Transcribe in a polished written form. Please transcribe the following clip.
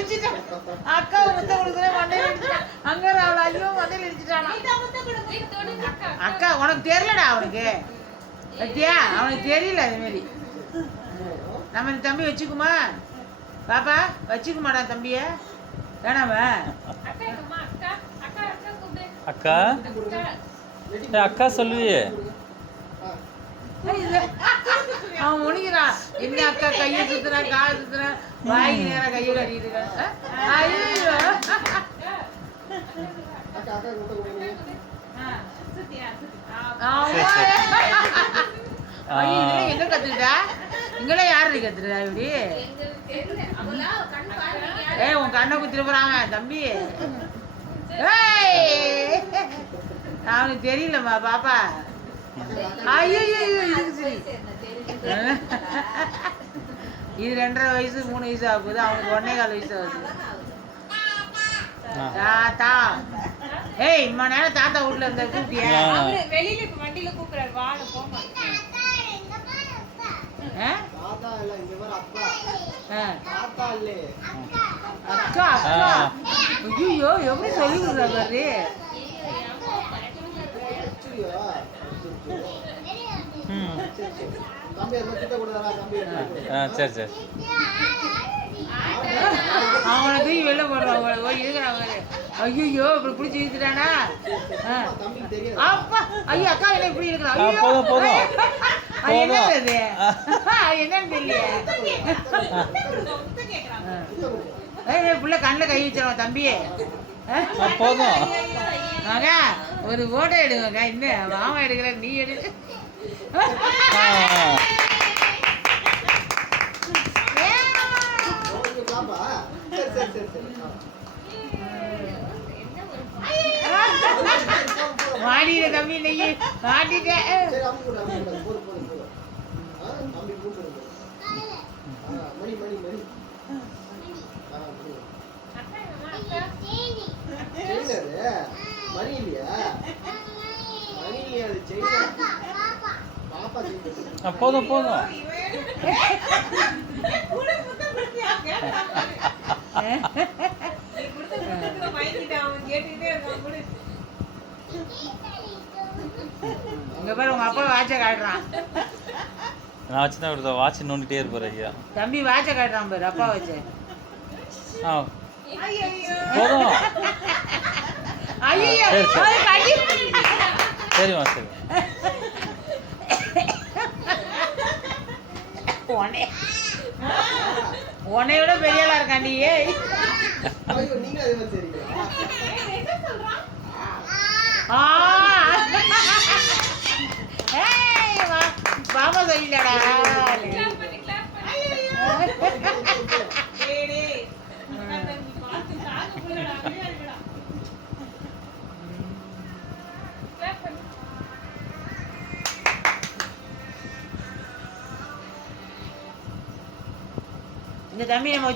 இடிச்சிட்டான். அக்கா முத்த கொடுக்குறேன் மண்டையில இடிச்சிட்டான். அங்க அவளை ஐயோ மண்டையில இடிச்சிட்டானா. அக்கா உனக்கு தெரியலடா அவனுக்கு பத்தியா, அவனுக்கு தெரியல அது மாதிரி. நம்ம இந்த தம்பி வச்சுக்குமா பாப்பா, வச்சுக்குமாடா தம்பிய வேணாம. அக்கா அக்கா சொல்லுவியே அவன் முடிக்கிறான். என்ன அக்கா கையை சுத்துறான், காலை சுத்துறான், வாய் நேரம் கையை கட்டிட்டு இருக்கான். ஐயோ எங்க கத்துக்கிட்டா? இங்கெல்லாம் யாரு கத்துறா இப்படி? உன் கண்ணை குத்திட்டு போறாங்க தம்பி. அவனுக்கு தெரியலம்மா பாப்பா. ஐயோ இது 2.5 வயசு 3 வயசு ஆகுது. அவனுக்கு 1.25 வயசு ஆகுது. தாத்தா ஏய் இம்மா நேரம் தாத்தா வீட்டுல இருந்த கூப்பிட்டியா? வெளியில வண்டியில கூப்பிடுறாரு வாங்க போமா. அக்கா அக்கா ஐயோ எப்படி சொல்லி கொடுக்குறாரு. சரி சரி அவனுக்கு வெளில போடுறான் இருக்கிறாங்க. ஐயோ இப்படி பிடிச்சி இழுத்துட்டானா. அப்பா ஐயோ அக்கா என்ன இப்படி இருக்கிறான். என்னது என்னன்னு தெரியல. புள்ள கண்ணில் கை வச்சிருவான் தம்பியே. போதும் மகா ஒரு போட்டோ எடுங்கக்கா. இன்னும் மாமா எடுக்கிற நீ எடு. மாடியில தம்பி இன்னைக்கு மாட்டிட்டேன். போதும் போதும் இங்க பாரு உங்க அப்பா வாட்சை காட்டுறான். நான் வச்சுதான் கொடுத்தா வாட்ச் நோண்டிட்டே இருப்பாரு ஐயா. தம்பி வாட்சை காட்டுறான் பாரு அப்பா வச்சு. போதும் ஐயோ சரிம்மா சரி. உன்னை விட பெரிய ஆளா இருக்காண்டி. பாபா சொல்லிடா. இந்த தம்பி நம்ம